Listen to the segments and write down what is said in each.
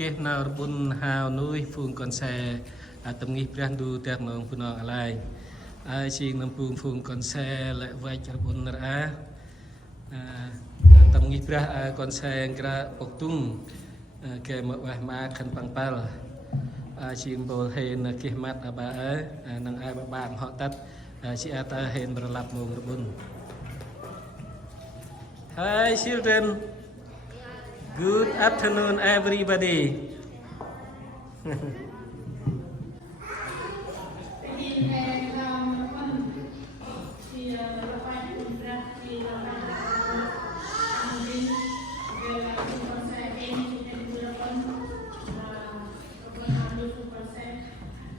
kia nào bún hào nuôi Phung con xe tầm Ngih Brah du Daknong Bunong alai ai xin nằm Phung con xe lại vay cho bún ra tầm Ngih Brah con xe gra bọc tung ke một vài ma khăn bằng pal ai xin bol hen kia mặt ba nang ai bạn họ tắt si ata hen berlap mung bún. Hi children. Good afternoon, everybody.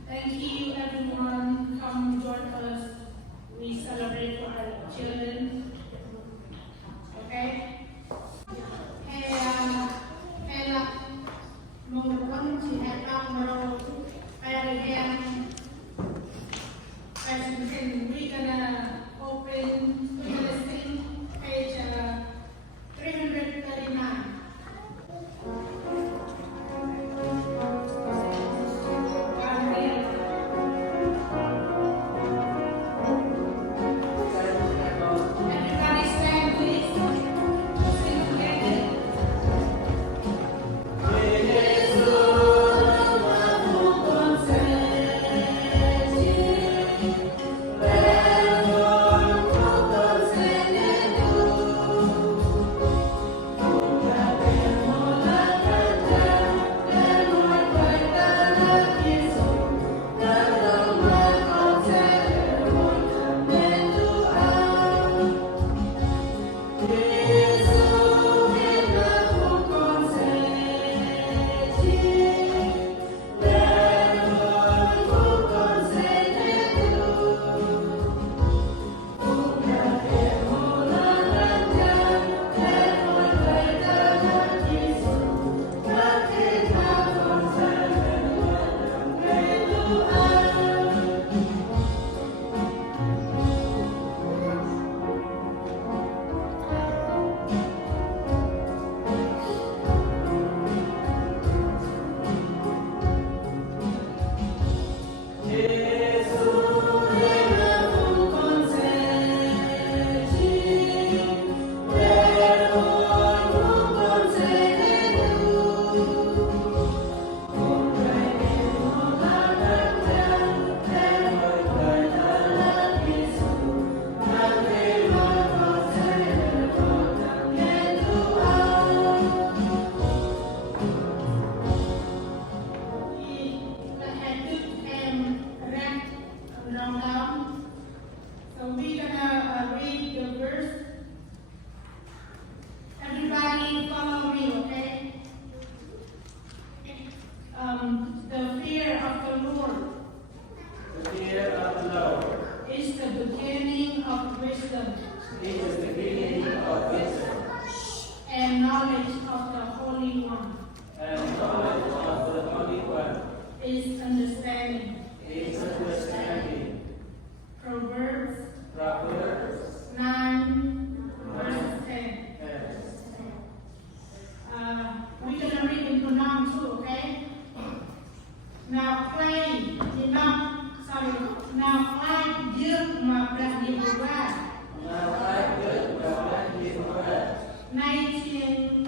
Thank you, everyone. Come join us. We celebrate for our children. Okay? We're gonna sing page 339. Everybody stand, please. Sing together. So we're gonna read the verse. Everybody follow me, okay? The fear of the Lord. The fear of the Lord Is the beginning of wisdom. is the beginning of wisdom, And knowledge of the Holy One. and knowledge of the Holy One Is understanding. is understanding. Proverbs Proverbs 9, verse 10. We're going to read in Bunong too, okay? Now play, now play dương mà Brah nhiều qua. Now I good Brah give word. Nay thiên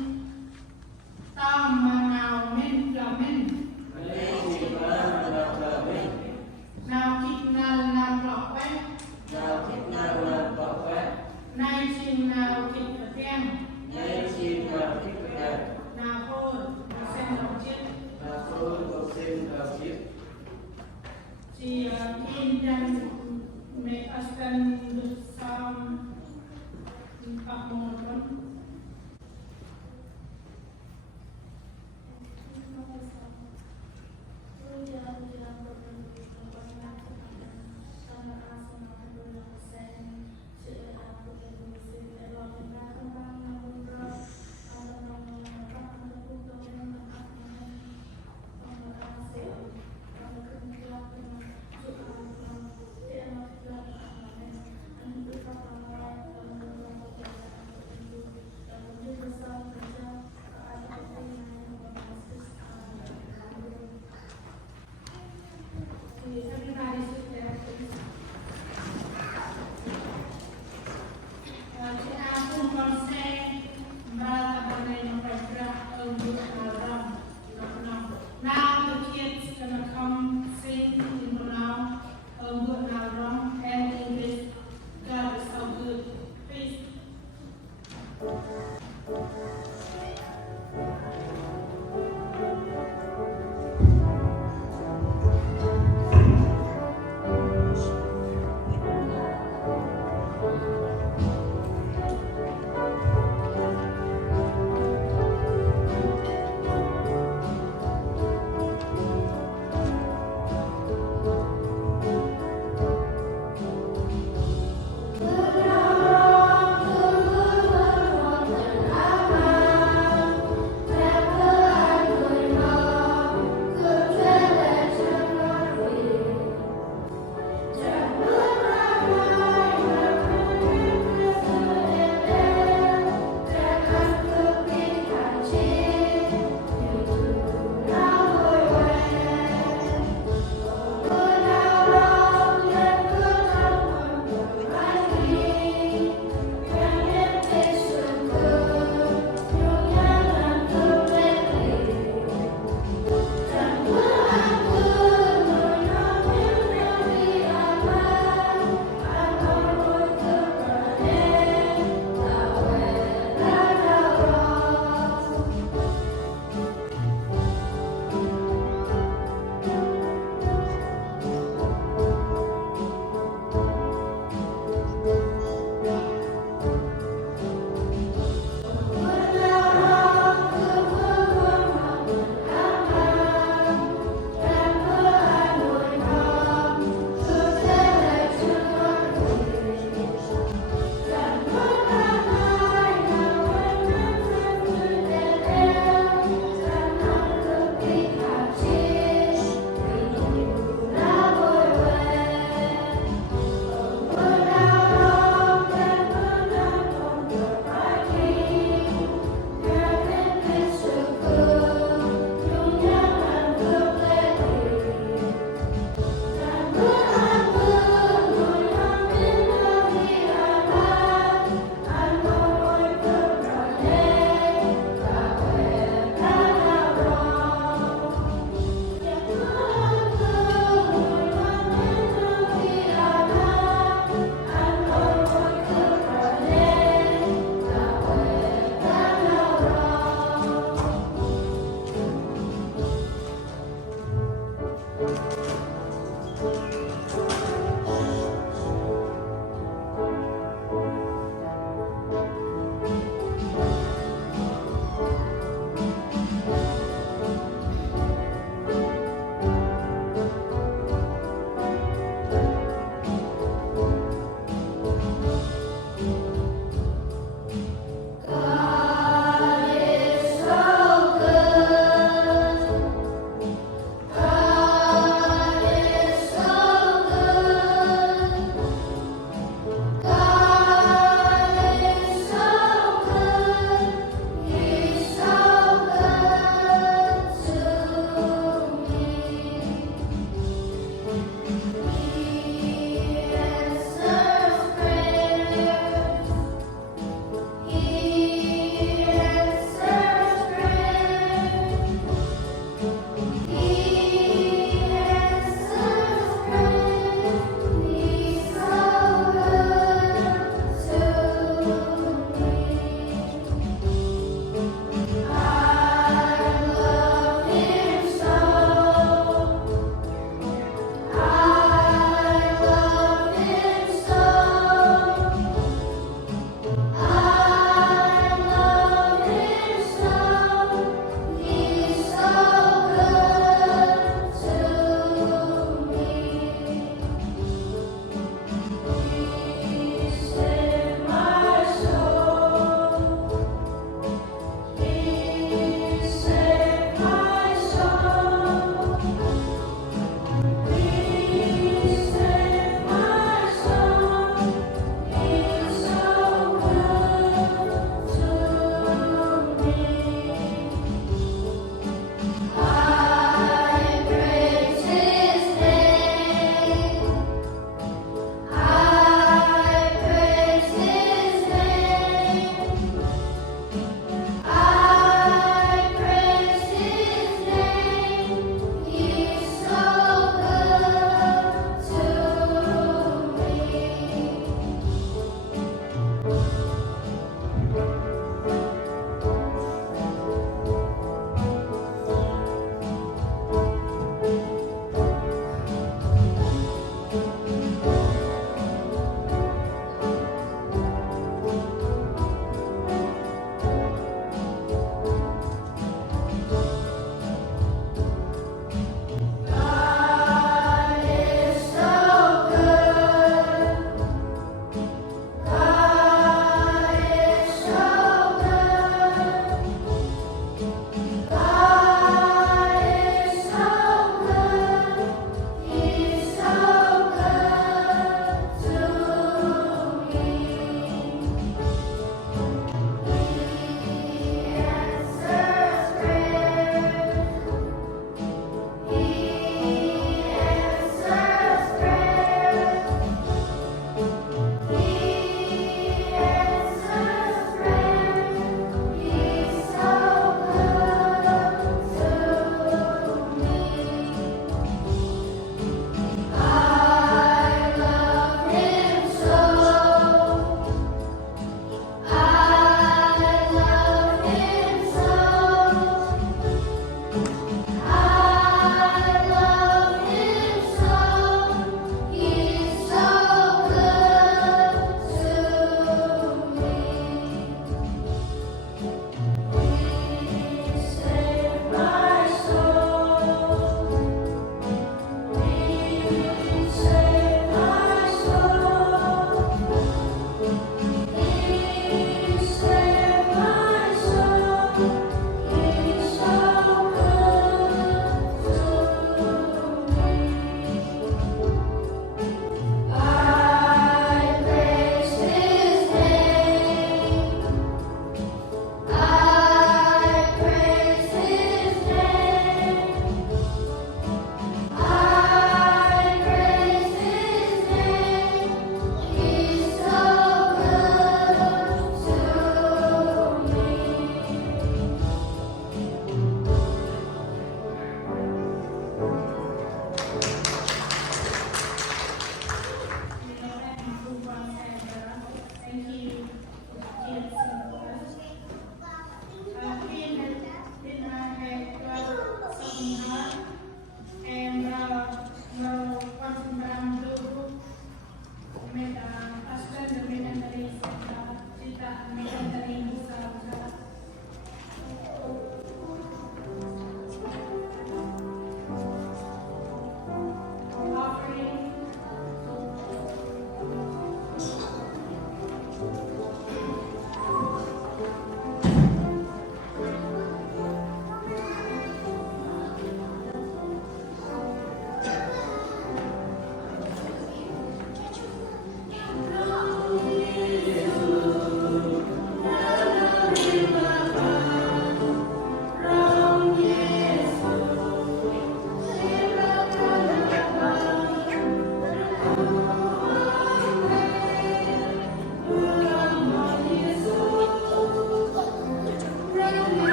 tam mà nào men là men. Lazy man of the wind. Nào kịp nào lọc quét. Now keep now one pocket. Nay thiên nào kịp ở keng. Lazy man keep that. Nào khôi, nào xem lòng chiếc. Now full of sin of you. Thì in dan make us stand the sound of more.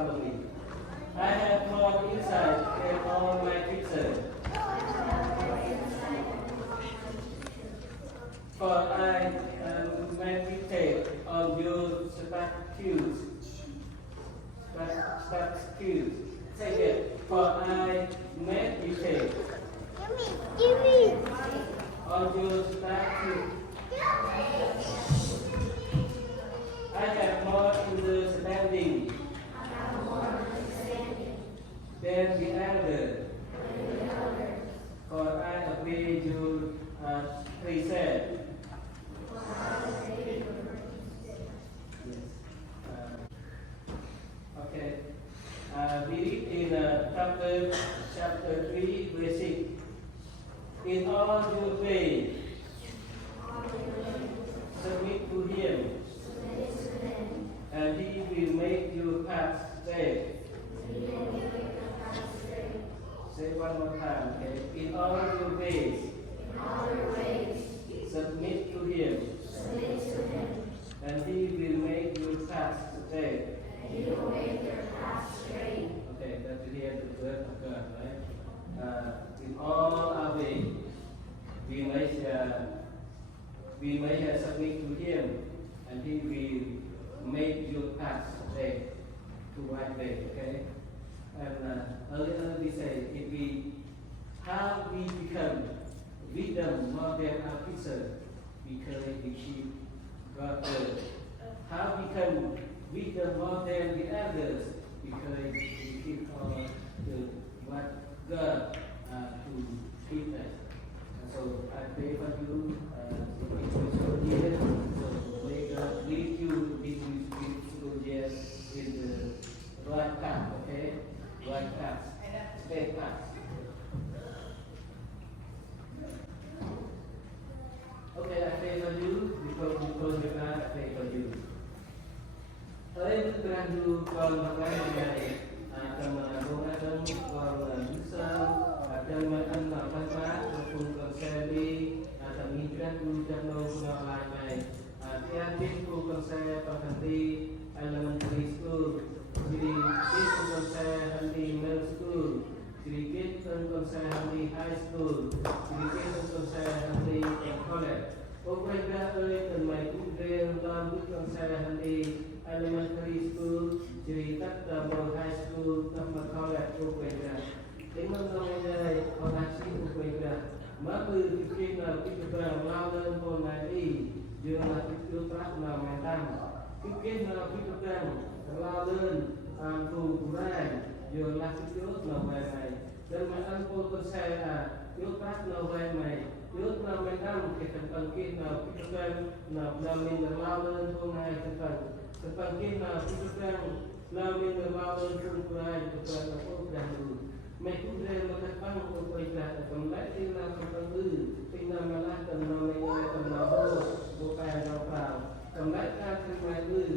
follow me. I have more insight than all my teachers. For I meditate on your statutes. Say it. For I meditate on your statutes. I have more understanding than the elder. For I obey your precept. Okay. We read in chapter 3, verse 6. In all your ways, submit to Him, and He will make your path straight. Say one more time, okay? In all your ways, submit to Him, and He will make your path straight. Okay, that's here the word of God, right? In all our ways, we may submit to Him, and He will make your path straight to right way. Okay, and earlier we say how we become wisdom more than our teacher because we keep God's word. How we become wisdom more than the others because we keep all the what God to teach us. So I pray for you, so may God lead you this beautiful year in the right path, okay? Right path, straight path. Okay, I pray for you because you close your eyes. I pray for you. Hỡi Đức Giêsu, con và các ngài trong buông ân con Đức Sơn trong ân là văn hóa cùng con xe đi trong những chuyện tu trong nô của lại này theo biết tu con xe con thành đi elementary school jadi biết tu con xe thành đi middle school jadi biết con xe thành đi high school jadi biết con xe thành đi college. Ô Brah ơi, từng mày cũng riêng con biết con xe thành đi elementary school, jadi tak high school, tak college Brah. Dengan mengenai orasi Brah, maka kita Brah melawan ponai, jangan kita tak memenang. Kita Brah melawan tu Brah, jangan kita memenang. Dan macam pun saya, kita tak memenang. Trước năm mấy năm thì thành phần kia nào cái phần nào mình là lao lên hôm nay thành phần kia nào cái phần nào mình là lao lên hôm nay thành phần là không đạt được mấy cũng lên mà thành phần của tôi là còn lại thì làm thành phần thì làm mà làm tầm nào mình là tầm nào hồ bộ bài nào vào còn lại ra thành mà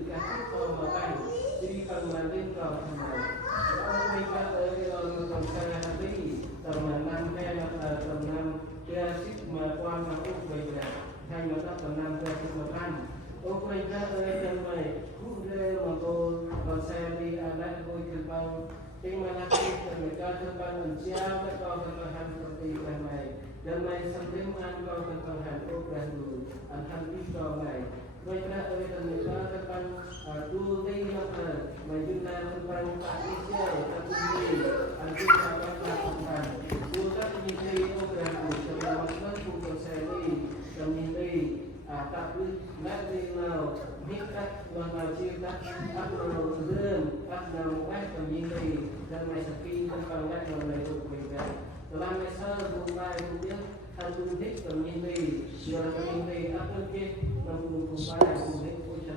cả cái con mà bánh đi phần mà lên vào thành nào ông mình ra tới rồi mà còn sai là đi tầm mà năm hay là tầm năm dia sih melakukan makhluk baiknya hanya dapat menambah kesempatan. Oh mereka dan mereka kuda untuk konsep di anak koi terbang tinggal lagi dan mereka terbang mencium atau terbahan seperti damai sampai mengambil terbahan dan dulu alhamdulillah baik. Mereka dan mereka terbang dulu tinggal menjumlah terbang tak bisa tapi anjing dapat melakukan dulu tak bisa dan Maksudnya bukan saya ini kami tapi nanti mau nikah mengajarkan aku belum aku mau kami ini dan masih pintar kalau nggak itu beda. Dalam masa mulai kemudian aku nik kami ini jual kami ini aku ke mampu upaya nik punya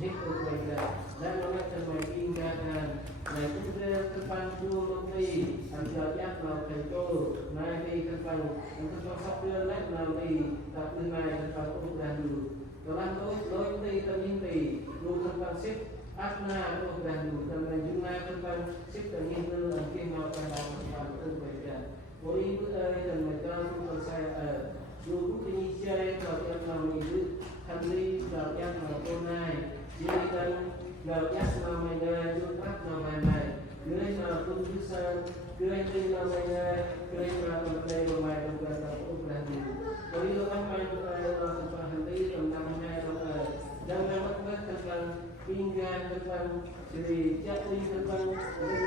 nik beda dan orang terbaik tinggalkan. Nah itu dia terpandu lebih anjak mau tentu naik terbang untuk satu lek nanti tapi naik terbang udah dulu. Kalau loi terminti lu terbang sip akna udah dulu dan jumlah terbang sip terminti nanti mau terbang itu beda. Boleh itu dan macam tu saya dulu Indonesia kalau yang nama itu kami kalau yang mau naik jadi kan ngờ chắc nào mày nghe chúng bắt nào mày mày cưới nào cũng cứ sang cưới đi nào mày nghe cưới nào mà đây mà mày đâu cần đâu cũng là gì bởi vì anh mày cũng là nó cũng là hành vi tầm năm hai đâu là đang đang bắt bắt các bạn pinggan các bạn jadi jadi các bạn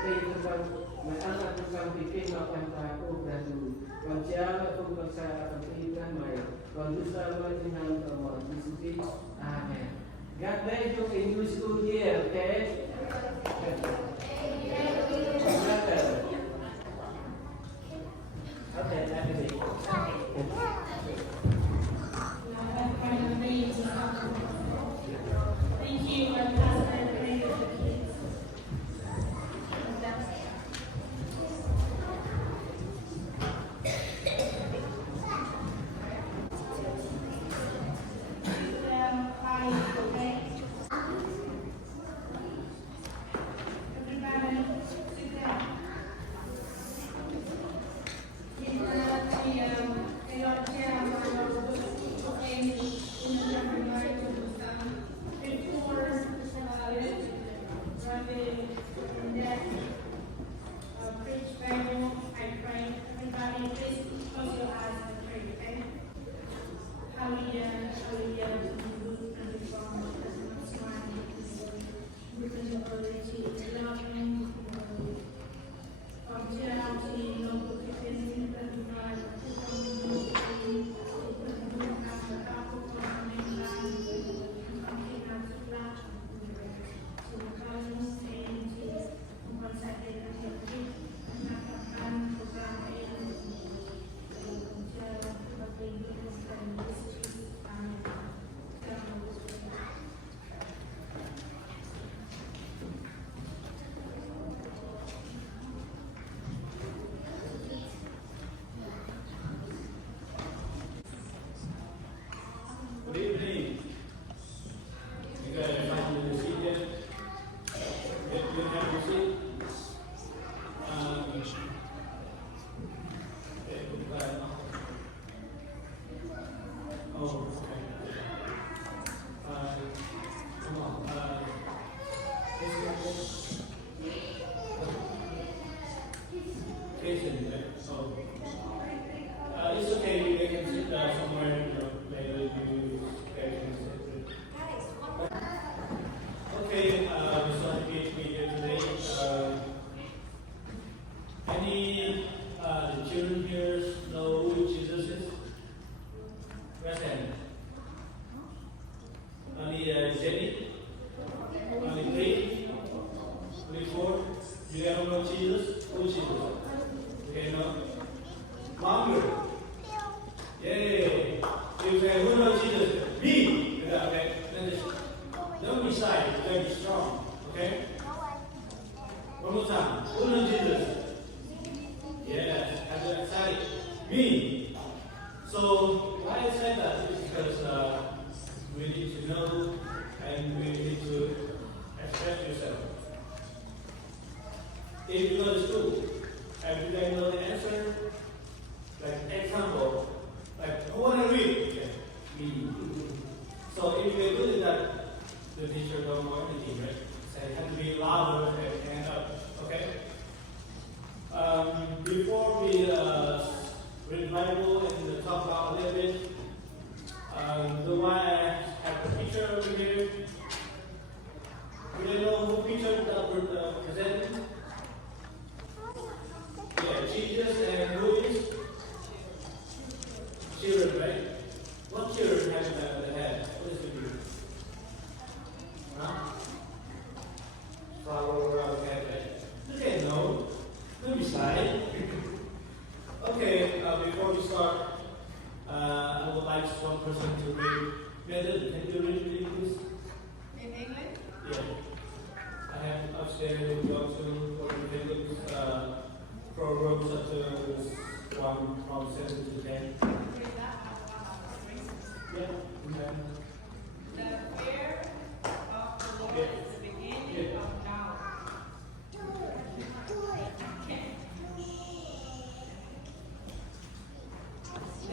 đi các bạn mà ăn ăn các bạn bikin makan tak cũng là gì còn cha cũng có sai ở cái kan mày còn thứ sao mà đi hàng ở mọi cái amen. God bless you in your school year, okay? Okay, that's it. Thank you, Pastor. Pray for the kids.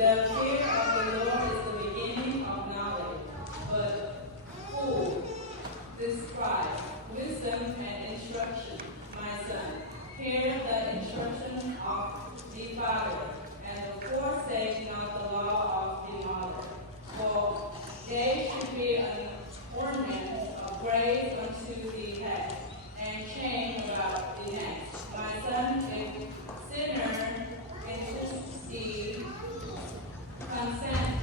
The fear of the Lord is the beginning of knowledge, but fools despise hear the instruction of the father, and forsake not the law of the mother. For they should be an ornament of grace unto the head, and chain about the neck. My son, if sinner into thee, consent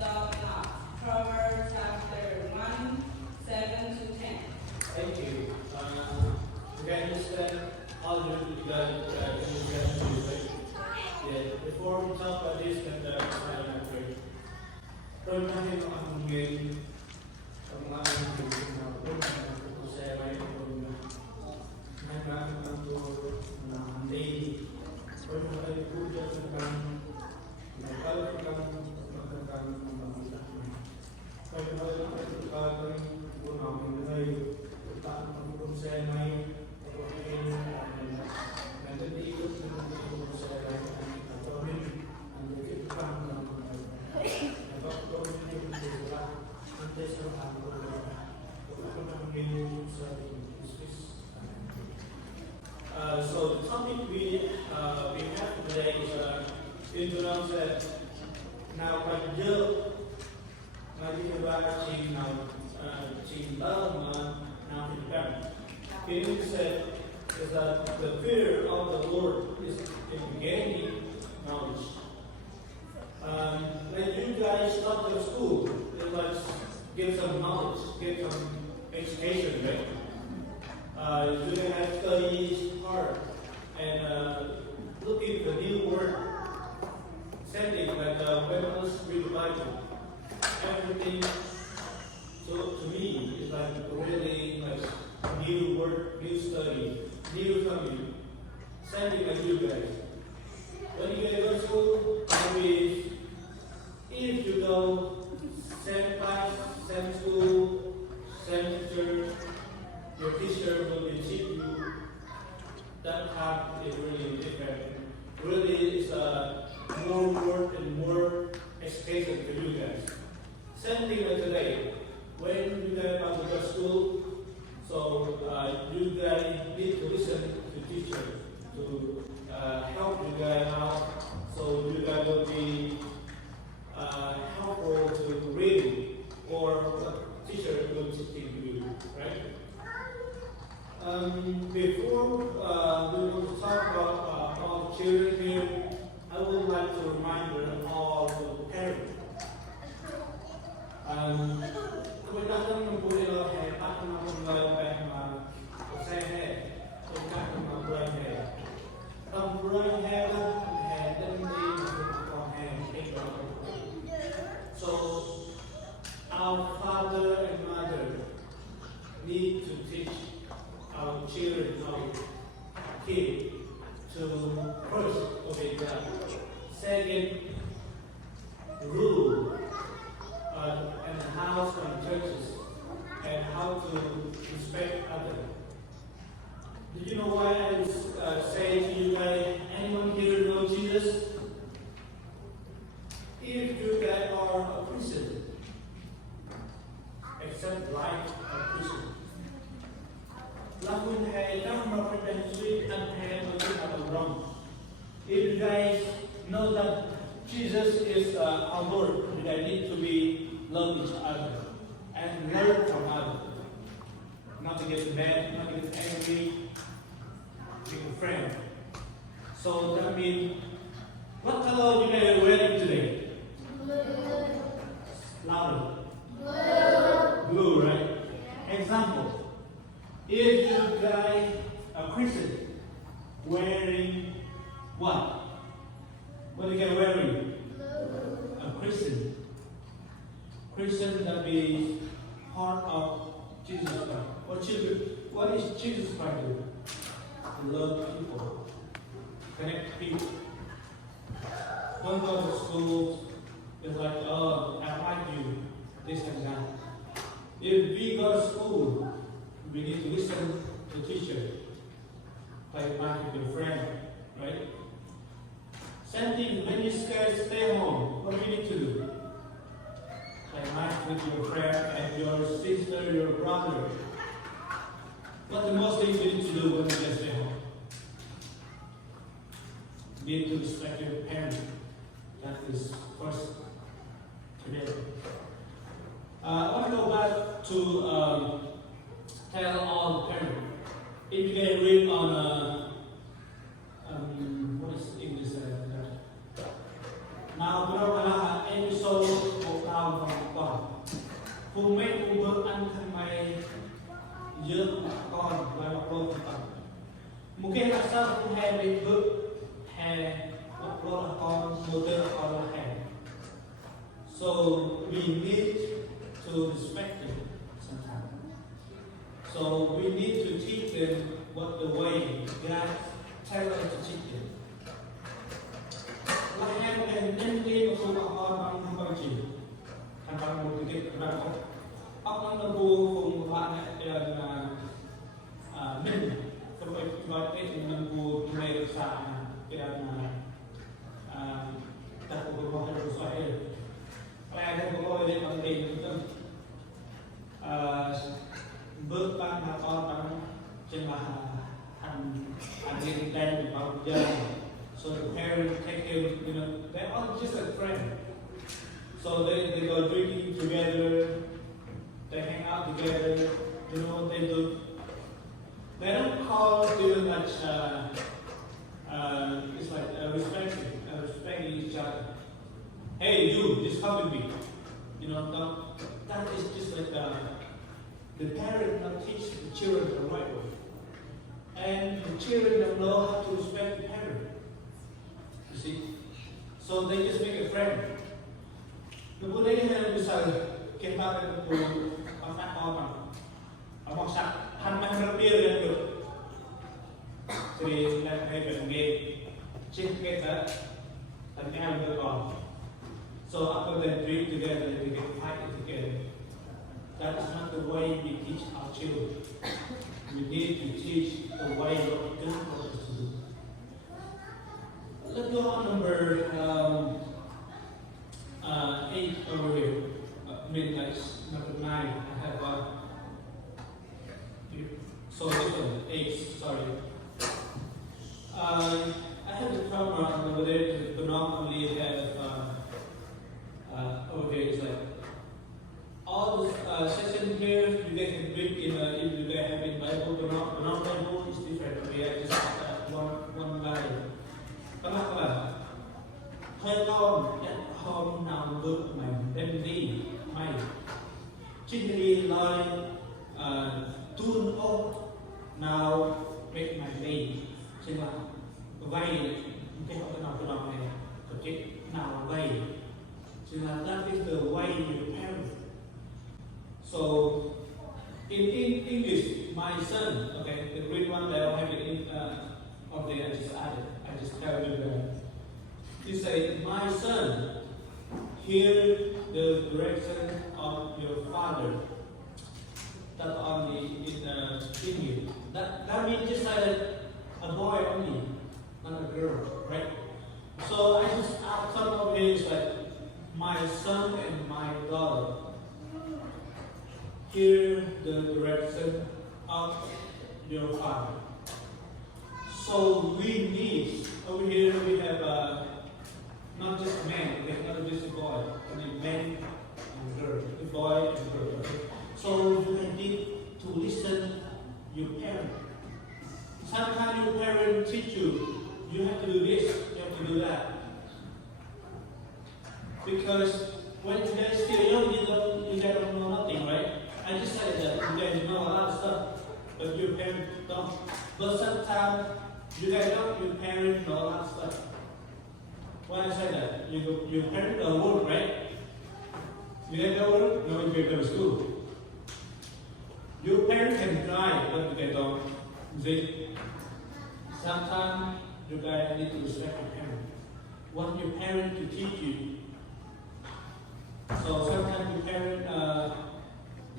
thou not. Proverbs chapter 1, 7-10. Thank you. We understand all the before we talk about this, can I pray? Tôi nói thêm một phần nguyện trong lòng mình thì nào cũng có xe bay cùng hai ba năm tôi làm đi tôi nói cũng cho các bạn mà có các bạn tôi nói tôi buồn lòng mình đây tạm trong xe này tôi nên đi lúc trong xe này tôi biết anh cái phần so the topic we have today is in Bunong said now by giờ mà đi qua trình nào trình lớp mà nào thì cần. He said is that the fear of the Lord is in gaining knowledge. When you guys start your school, it like get some knowledge, get some education, right? You can have studies hard and looking for new word, sending like when I was read the Bible, everything to me is like really like new word, new study, new something, sending like you guys. When you go to school, maybe if you go same class, same school, same teacher, your teacher will teach you. That time is really different. Really, it's more work and more education for you guys. Same thing like today. When you guys are to school, so you guys need to listen to teacher to help you guys out. So you guys will be helpful to read or the teacher will teach you, right? Before we will talk about all the children here, I would like to remind all the parents. Kebetulan mempunyai hebat mempunyai saya mempunyai so our father and mother need to teach our children, our kids, to first obey God. Second, rule in the house and churches, and how to respect others. Do you know why I say to you guys, anyone here know Jesus? If you guys are a Christian, accept life as Christian. If you guys know that Jesus is our Lord, you guys need to be love each other and learn from others. Not to get mad, not to get angry, be a friend. So that means, what color you guys are wearing today? Louder. Blue, right? Example. If you guys are Christian, wearing what? What are you guys wearing? A Christian. Christian that means part of Jesus Christ. What is Jesus Christ do? To love people, connect people. Don't go to school, it's like, oh, I like you, this and that. If we go to school, we need to listen to teacher, play back with your friend, right? Same thing, when you're scared, stay home. What do you need to do? Play back with your friend and your sister, your brother. What's the most thing you need to do when you stay home? mungkin asal pun hair bị bự hair hoặc là con motor hoặc là hair. So we need to respect them sometimes. So we need to teach them what the way God tells us to teach them. Là em nên nên đi một số bằng bằng chỉ thành bằng một cái bằng không. Ông nó buồn cùng bạn này là mình không phải nói cái mình buồn này được sao cái là ta cũng có thể được xoay được. Ai cũng có thể bằng tiền tâm bước ban mà con bằng trên là hành điện đen vào giờ. So the parents take him, you know, they're all just a friend. So they go drinking together, they hang out together, you know what they do? They don't call too much, it's like respecting each other. Hey, you, just come with me. You know, that is just like the parent not teach the children the right way. And the children don't know how to respect the parent. You see? So they just make a friend. The Buddha came back to contact all of them. Hắn mang ra bia lên được. Thì là hay bệnh nghề trên cái đó thành cái hàng còn. So after they drink together, they get fighting together. That is not the way we teach our children. We need to teach the way what God wants us to do. Let's go on number 8 over here. Midnight, number 9. I have so this one, 8, sorry. I have the camera over there to phenomenally have over here. It's like all this session here, you guys can read if you guys have in Bible, Bunong Bible is different. Okay, I just one Bible. Các bạn, hơi con nào bước mình đem đi mày, chính đi lời tune up now make my day. Xin là vay cái học cái nào này tổ chức nào vay. Xin là that is the way you parent. So in English, my son, okay, the grade one that I have it in okay, I just added. I just tell you that. You say, my son, hear the direction of your father. That only in you. That means just like a boy only, not a girl, right? So I just add some of it is like my son and my daughter. Hear the direction of your father. So we need over here we have not just men, we have not just a boy, only men and girl, a boy and girl. Okay? So you need to listen your parent. Sometimes your parent teach you, you have to do this, you have to do that. Because when you guys still young, you guys don't know nothing, right? I just said that you guys know a lot of stuff, but your parents don't. But sometimes you guys know your parents know a lot of stuff. Why I say that? Your parents know work, right? You guys know work? No, you go to school. Your parents can drive, but they don't. See? Sometimes you guys need to respect your parents. Want your parents to teach you. So sometimes your parents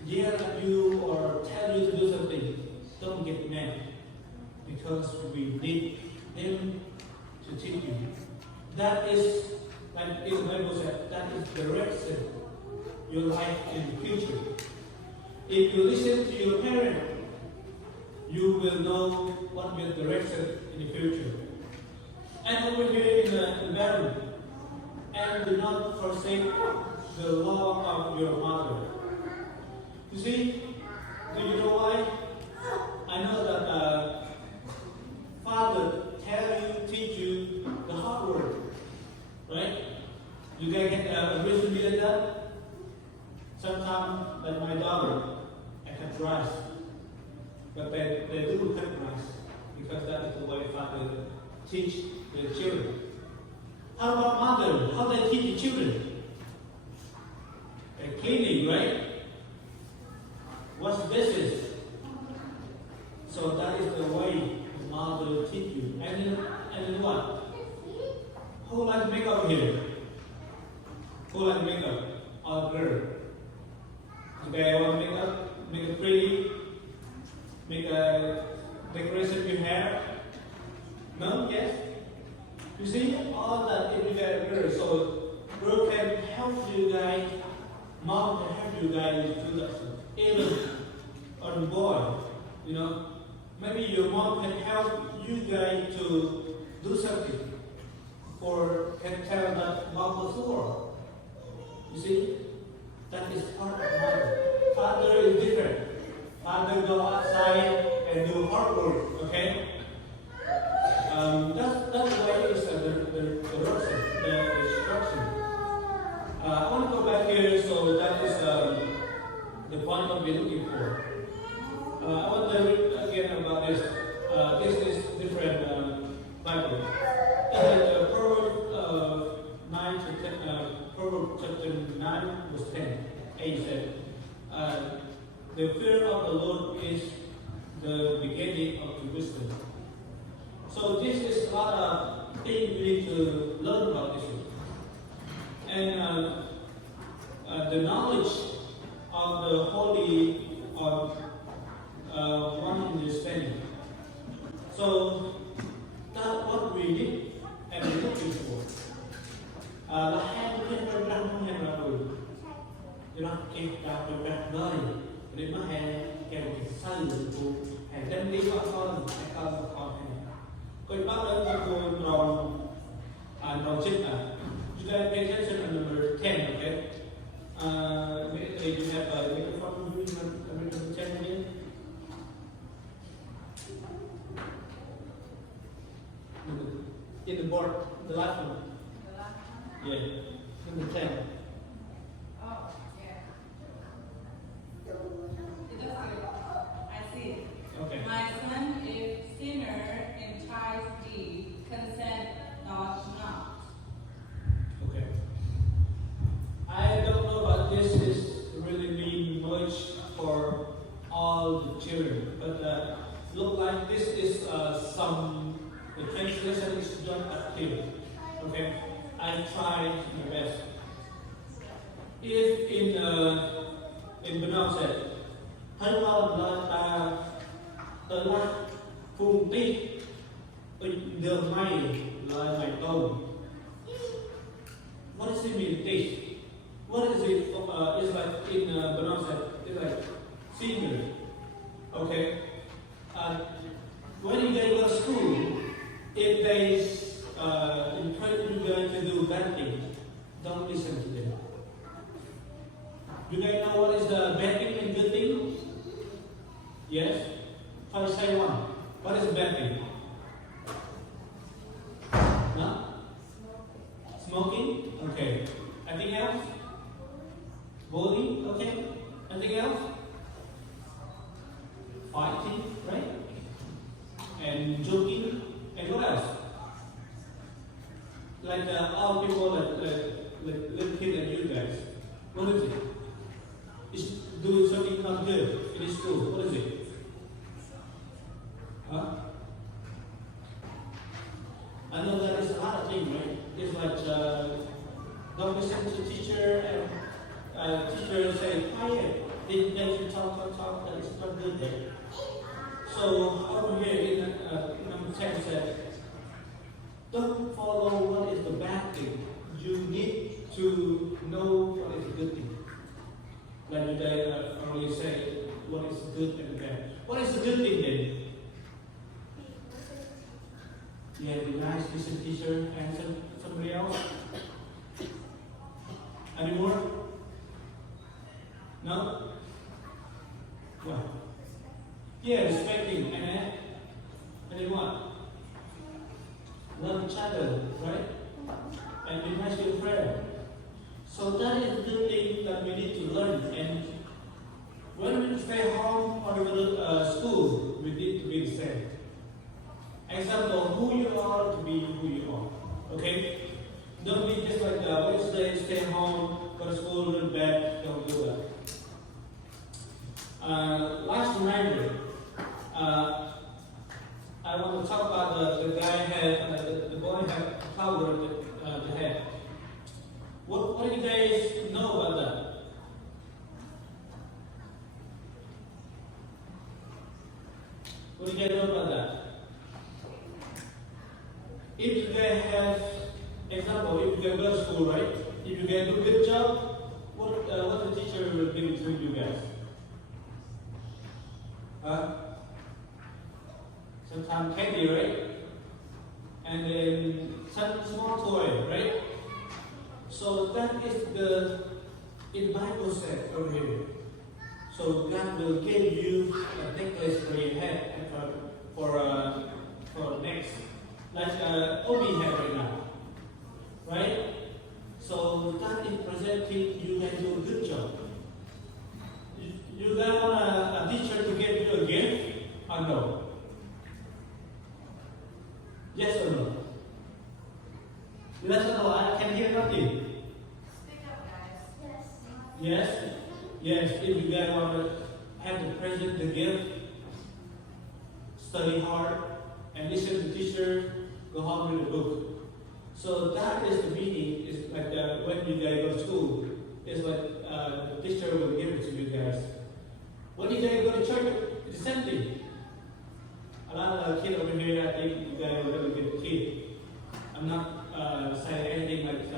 yell at you or tell you to do something. Don't get mad. Because we need them to teach you. That is, like in the Bible said, that is direction your life in the future. If you listen to your parents, you will know what your direction in the future. And over here in the environment, and do not forsake the law of your mother. You see, do you know why? I know that father tell you, teach you the hard work, right? You guys get a reason behind that? Sometimes, like my daughter, I cut rice, but they do cut rice because that is the way father teach the children. How about mother? How they teach the children? They're cleaning, right? What's dishes? So that is the way the mother teach you. And then what? Who like makeup here? Who like makeup? Or girl? Okay, want makeup? Make it pretty? Make a decoration your hair? No? Yes? You see, all that if you get a girl, so girl can help you guys, mom can help you guys do that stuff. Even on boy, you know, maybe your mom can help you guys to do something, or can tell that mom the floor. You see, that is part of mother. Father is different. Father go outside and do hard work, okay? That's the way is the direction, the instruction. I want to go back here, so that is the point that we're looking for. I want to read again about this. This is different Bible. Proverbs 9 to 10, Proverbs chapter 9 verse 10. 8 said, the fear of the Lord is the beginning of the wisdom. So this is a lot of things we need to learn about this. And the knowledge of the holy of one understanding. So that's what we need and we're looking for. Là hai cái bên răng không hề là người. Cho nó kẹp vào cái răng nơi để nó hề kẹp một cái sợi của hề đem đi vào con hề. Coi bác ơi cho cô rồng chết à. You guys pay attention on number 10, okay? Maybe you have a microphone number 10 again. In the board, the last one. Yeah, number 10. Oh, yeah. It does I see it. Okay. My son, if sinner entice thee, consent not. Okay. I don't know, but this is really mean much for all the children. But look like this is the translation is not active. Okay. I try my best. If in Bunong said, "Hãy lo là ta tới là Phung tích đường may lời mày tôm." What does it mean, teach? What is it? It's like in Bunong said, it's like senior. Okay. When you go to school, if they encourage you guys to do bad things, don't listen to them. You guys know what is the bad thing and good thing? Yes? First say one. What is the bad thing? Huh? Smoking? Okay. Anything else? Bullying? Okay. Anything else? Fighting, right? And joking? And what else? Like all people that live here and you guys. What is it? It's doing something not good in school. What is it? Huh? I know that is a lot of things, right? It's like don't listen to teacher and teacher say quiet. Then you talk. That is not good there. So over here in number 10 said, don't follow what is the bad thing. You need to know what is the good thing. Like today, I already say what is good and bad. What is the good thing then? Yeah, be nice, listen teacher, answer somebody else. Any more? No? What? Yeah, respecting and then what? Love each other, right? And be nice to your friend. So that is the good thing that we need to learn. And when we stay home or we go to school, we need to be the same. Example, who you are to be who you are. Okay? Don't be just like Wednesday, stay home, go to school, go to bed. Don't do that. Last reminder. I want to talk about the guy had the boy had power the head. What do you guys know about that? What do you guys know about that? If you guys have example, if you guys go to school, right? If you guys do a good job, what the teacher will give to you guys? Sometimes candy, right? And then some small toy, right? So that is the Bible said over here. So God will give you a necklace for your head for next, like Obi had right now, right? So God is presenting you and do a good job. You guys want a teacher to give you a gift or no? Yes or no? Yes or no? I can hear nothing. Speak up, guys. Yes? Yes, if you guys want to have the present, the gift, study hard, and listen to the teacher, go home with a book. So that is the meaning. It's like when you guys go to school, it's like the teacher will give it to you guys. When you guys go to church, it's the same thing. A lot of kids over here, I think you guys are really good kids. I'm not saying anything like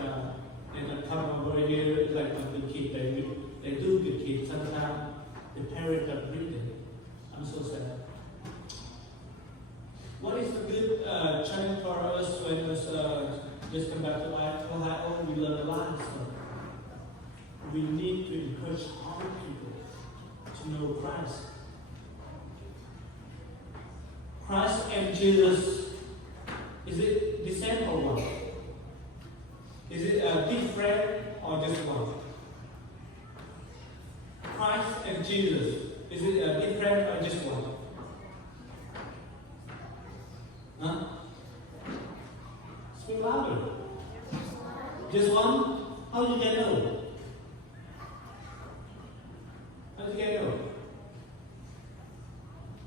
and the come over here is like a good kid. They do good kids. Sometimes the parents are breathing. I'm so sad. What is the good challenge for us when we just come back to Ohio? We learn a lot of stuff. We need to encourage our people to know Christ. Christ and Jesus, is it the same or what? Is it different or just one? Christ and Jesus, is it different or just one? Huh? Speak louder. Just one? How do you get know? How do you get know?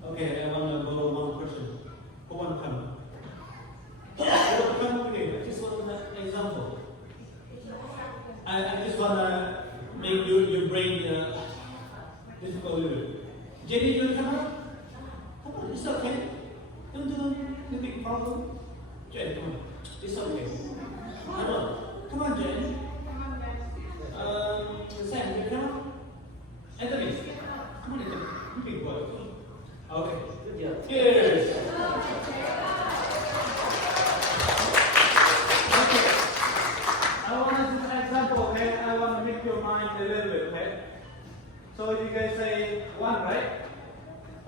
Okay, I want to go one question. Who want to come? Come again. I just want an example. I just want to make your brain difficult a little bit. Jenny, you come up? Come on, it's okay. Don't do the big problem. Jen, come on. It's okay. Come on. Come on, Jen. Sam, you come on. Anthony. Come on, Anthony. You big boy. Okay. Good job. Cheers. Okay. I want to do an example, okay? I want to make your mind a little bit, okay? So you guys say one, right?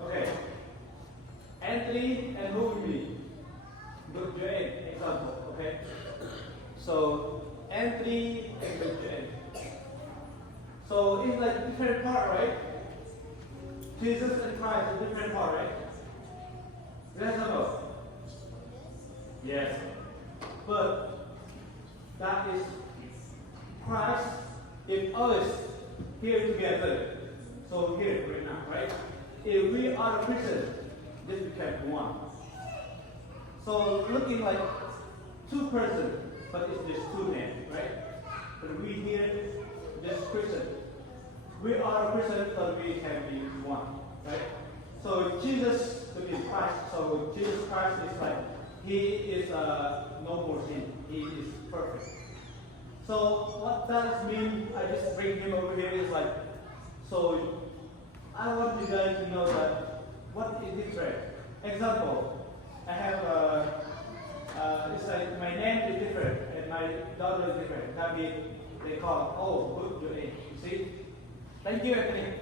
Okay. Anthony and who will be? Good Jane, example, okay? So Anthony and good Jane. So it's like different part, right? Jesus and Christ is different part, right? Yes or no? Yes. But that is Christ in us here together. So here right now, right? If we are a Christian, this becomes one. So looking like two persons, but it's just two men, right? But we here, just Christian. We are a Christian, but we can be one, right? So Jesus to be Christ. So Jesus Christ is like He is no more sin. He is perfect. So what that means, I just bring Him over here is like. So I want you guys to know that what is different. Example, I have it's like my name is different and my daughter is different. That means they call, oh, good name. You see? Thank you, Anthony.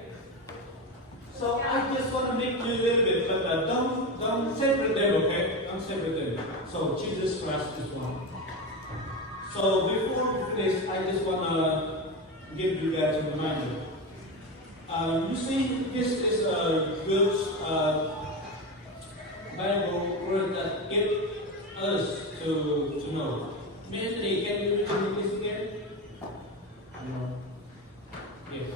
So I just want to make you a little bit, but don't separate them, okay? Don't separate them. So Jesus Christ is one. So before we finish, I just want to give you guys a reminder. You see, this is a good Bible word that give us to know. Ministry, can you read this again? No. Yes.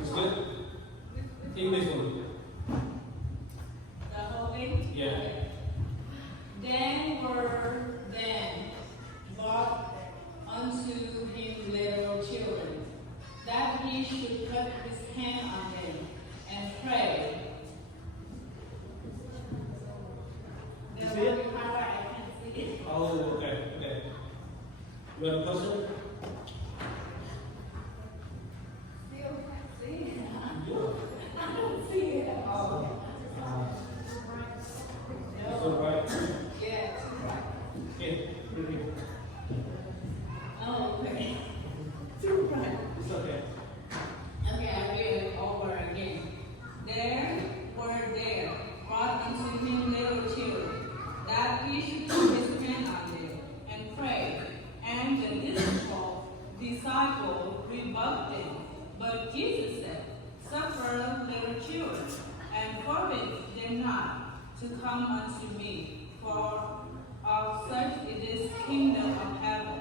It's good? English one. The whole thing? Yeah. Then were brought unto him little children, that he should put his hand on them and pray. You The see it? word power, I can't see it. Oh, okay, okay. You want to post it? Still can't see it. Yeah. I don't see it at all. It's all right. Yeah, it's right. Okay, read it. Oh, okay. Too bright. It's okay. Okay, I read it over again. There brought unto him little children, that he should put his hand on them and pray. And the disciple rebuked them. But Jesus said, Suffer little children, and forbid them not to come unto me, for of such is the kingdom of heaven.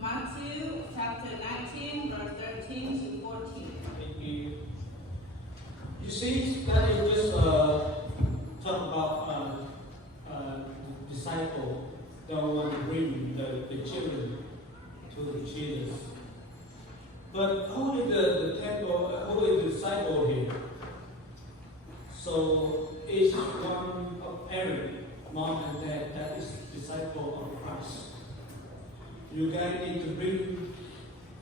Matthew chapter 19, verse 13 to 14. Thank you. You see, that is just talk about disciple that want to bring the children to Jesus. But only the temple, only the disciple here. So each one of parent, mom and dad, that is disciple of Christ. You guys need to bring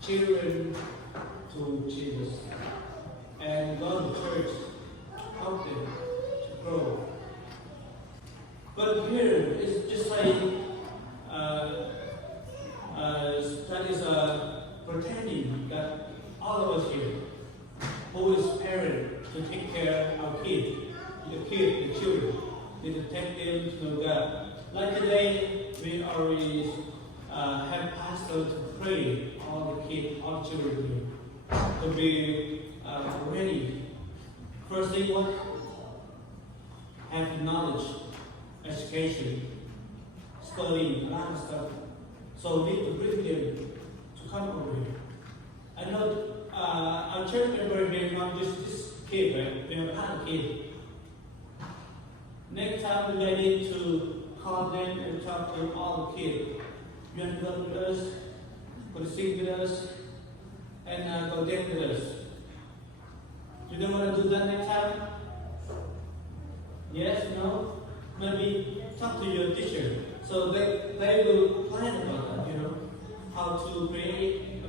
children to Jesus and go to church, help them to grow. But here it's just like that is pretending that all of us here, who is parent to take care of our kids, the children, need to take them to know God. Like today, we already have pastors to pray all the kids, all the children here, to be ready. First thing, what? Have knowledge, education, study, a lot of stuff. So we need to bring them to come over here. I know our church member may not just this kid, right? We have another kid. Next time we need to call them and talk to all the kids. You want to go with us, go to sing with us, and go dance with us. You don't want to do that next time? Yes? No? Maybe talk to your teacher. So they will plan about that, how to create,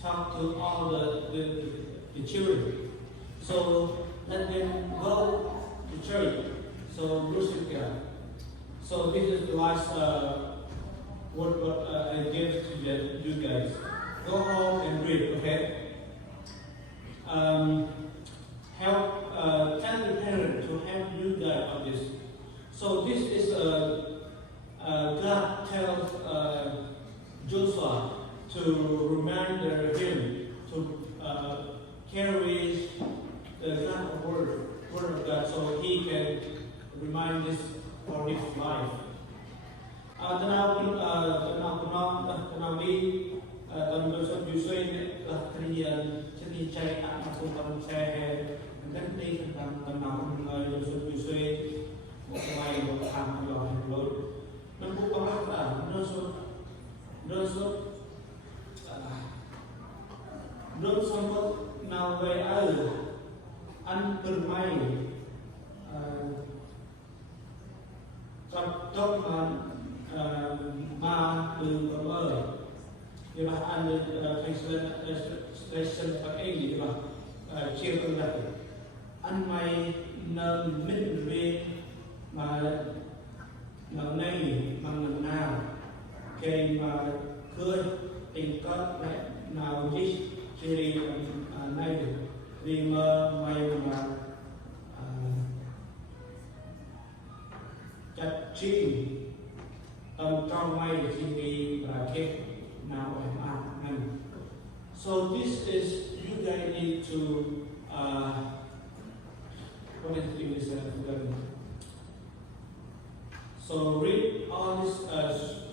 talk to all the children. So let them go to church. So worship God. So this is the last what I give to you guys. Go home and read, okay? Help, tell the parent to help you guys on this. So this is God tells Joshua to remind him to carry the God word of God, so he can remind this for his life. Anh permai trong ma từ bờ thì là anh translation bằng Anh thì là chia phân lập anh mày nâng minh về mà nào nay bằng lần nào kề mà khơi tình có lại nào chỉ chỉ nay vì mà mày mà chặt chi trong mày thì vì và kết nào phải ăn. So this is, you guys need to what is English learning. So read all this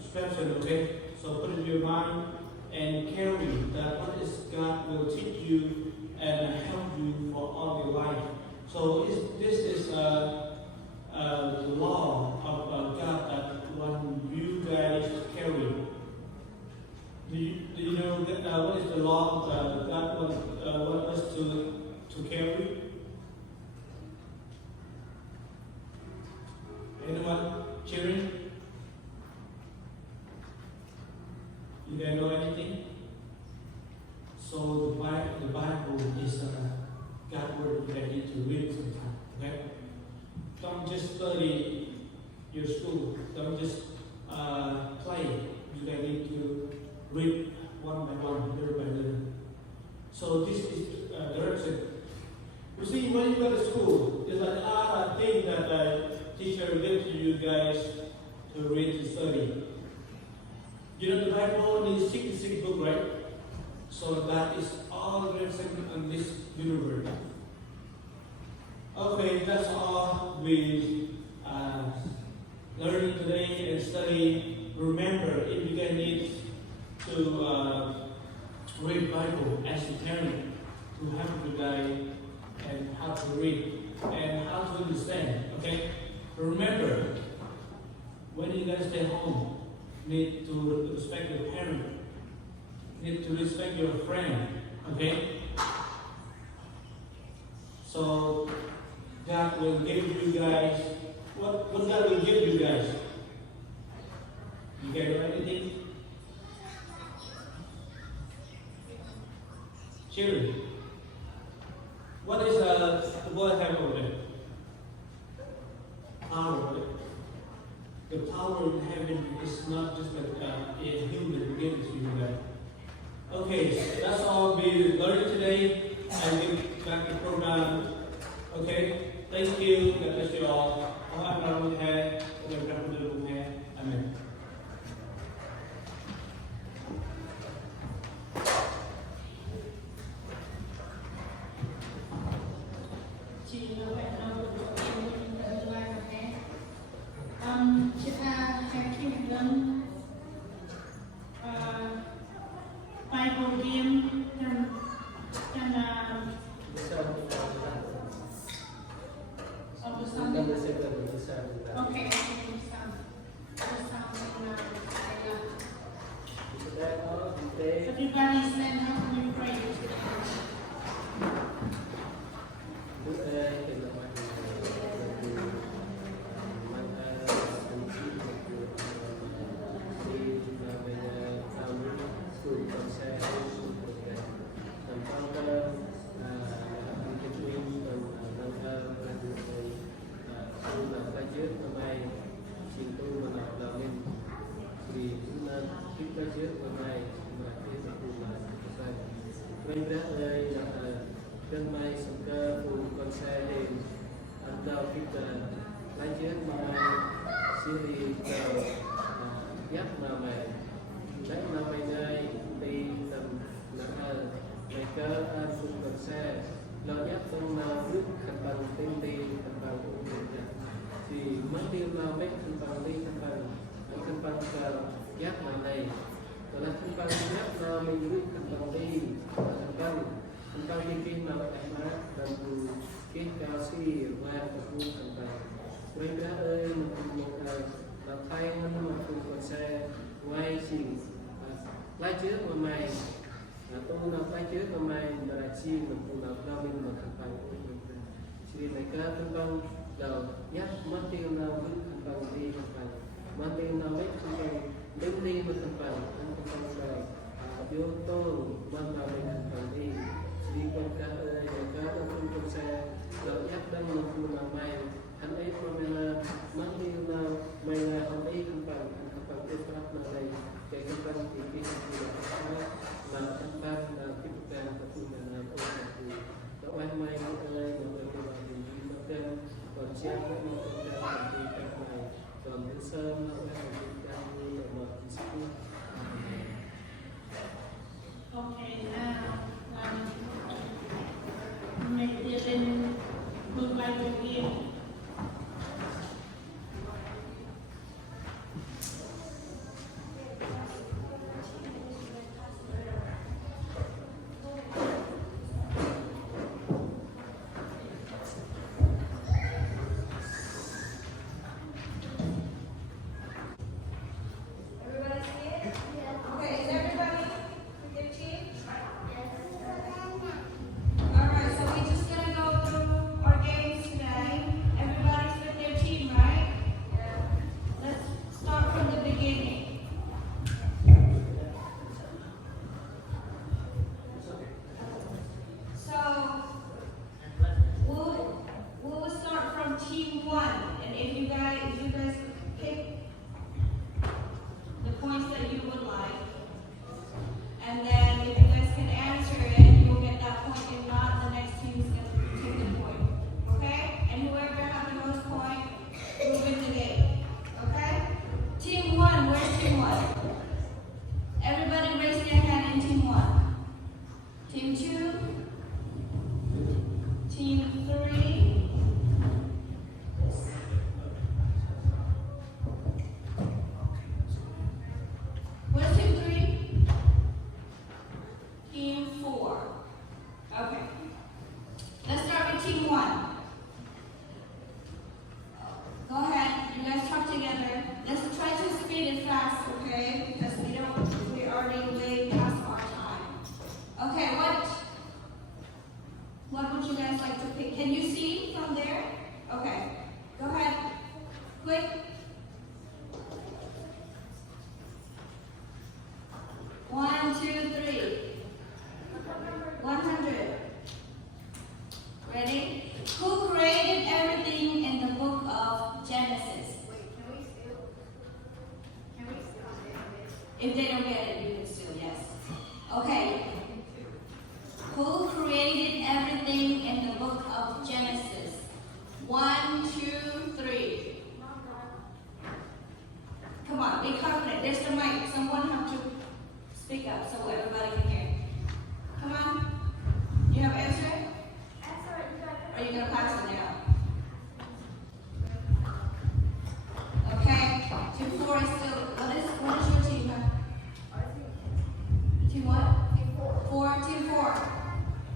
scripture, okay? So put it in your mind and carry that what is God will teach you and help you for all your life. So this is the law of God that want you guys to carry. Do you know that, what is the law God want us to carry? Anyone? Children? You guys know anything? So the Bible is God's word that you need to read sometime. Okay? Don't just study your school. Don't just play. You guys need to read one by one, little by little. So this is direction. You see, when you go to school, there's an other thing that the teacher gives to you guys to read to study. You know the Bible needs 66 books, right? So that is all direction on this universe. Okay, that's all we learning today and study. Remember, if you guys need to read Bible as a parent, to help you guys and how to read and how to understand. Okay, remember when you guys stay home, need to respect your parent, need to respect your friend. Okay, so God will give you guys what God will give you guys. You guys know anything? Children, what is the boy have over there? Power. Right? The power in heaven is not just like a human given to you guys. Okay, that's all we learned today. I will back the program. Okay, thank you. God bless you all. Amen. Chị là bạn nào của mình ở lại của em. Chị ta sẽ khi lên Bible game and of the Sunday. Okay, everybody stand up and we pray. Brah ơi, cơn mai sông cơ phù con xe đêm ăn đầu kịp lấy chiếc mai Siri tờ giáp mà mày lấy mà mày ngay đi tầm nặng mày cơ ăn phù con xe lo giáp tông nào nước thành bằng tinh đi thành bằng ổn định thì mất tiêu nào mấy thành bằng đi thành bằng giáp mà này là thành bằng giáp nào mình nước thành bằng đi tentang bikin emak dan bikin kasih waktu tentang mereka thay waktu saya ngay chỉ lái trước mà mày tôi nào lái trước mà mày là chi mà tôi nào đau mình mà tentang chỉ mereka tentang đầu nhắc mất tiêu nào biết tentang đi tentang mất tiêu nào biết tentang đứng đi mà tentang đầu vô tô mang vào mình thành đi đi con cá ơi cá nó không con xe lợn ép đang một phù làm mày anh ấy con mày là mang đi nào mày là ông ấy không bằng cái pháp nào đây cái bằng thì cái gì là anh ta là cái càng của tôi là làm ôn là thì đó anh mày nó ơi một người là thì nó càng còn xem cái một cái càng thì càng này còn cái sơn nó càng thì càng như là một cái sự. Okay, make it in look like will win. Everybody see it? Okay, is everybody with their team? All right, so we're just gonna go through our games today. Everybody's with their team, right? Let's start from the beginning. So we'll start from team one, and if you guys pick the points that you would like, and then if you guys can answer it, you'll get that point. If not, the next team is going to take the point. Okay? And whoever has the most points will win the game. Okay? Team one, where's team one? Everybody raise their hand in team one. Team two. Team three. Where's team three? Team four. Okay. Let's start with team one. Go ahead. You guys talk together. Let's try to speed it fast, okay? Because we're already way past our time. Okay, what would you guys like to pick? Can you see from there? Okay. Go ahead. Quick. 1, 2, 3. 100. Ready? Who created everything in the book of Genesis? If they don't get it, you can still, yes. Okay. Who created everything in the book of Genesis? 1, 2, 3. Come on, be confident. There's the mic. Someone have to speak up so everybody can hear. Come on. You have an answer? Or are you going to pass it down? Okay. Team 4 is still, what is your team? Team what? Team 4.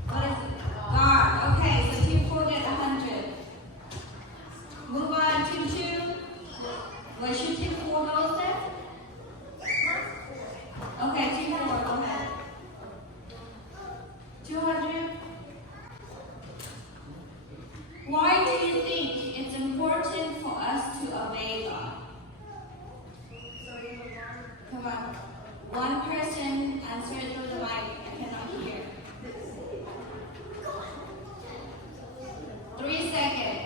What is it? Guard. Okay, so team 4 get 100. Move on, team 2. Where should team 4 go then? Okay, team 4, go ahead. 200. Why do you think it's important for us to obey God? Come on. One person answer it through the mic. I cannot hear. 3 seconds.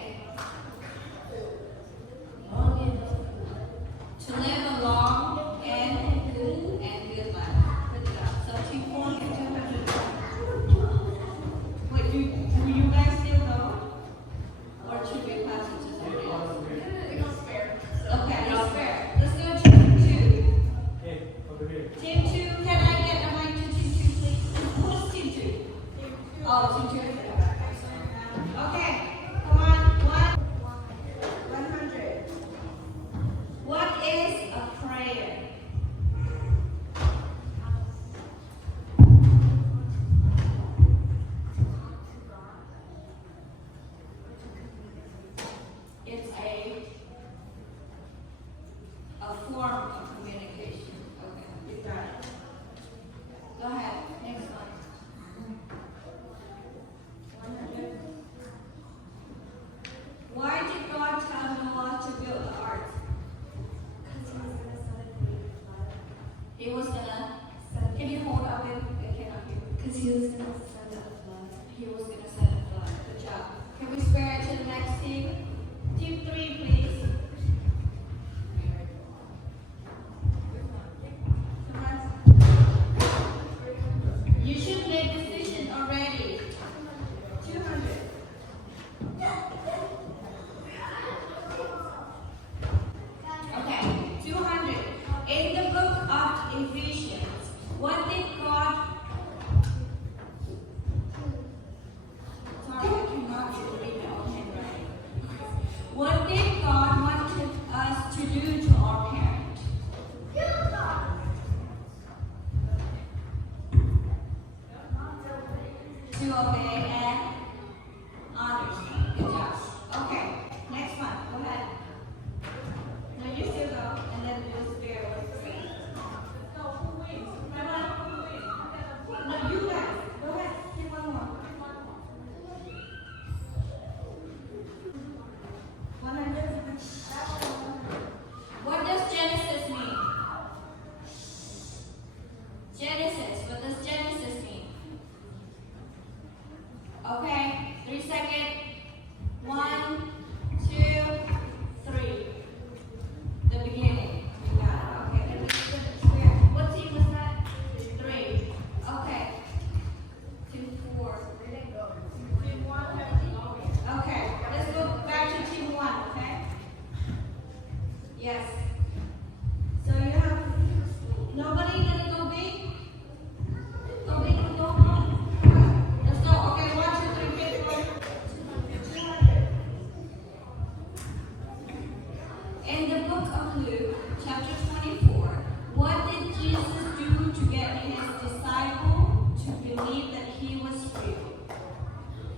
of Luke, chapter 24, what did Jesus do to get his disciple to believe that he was real?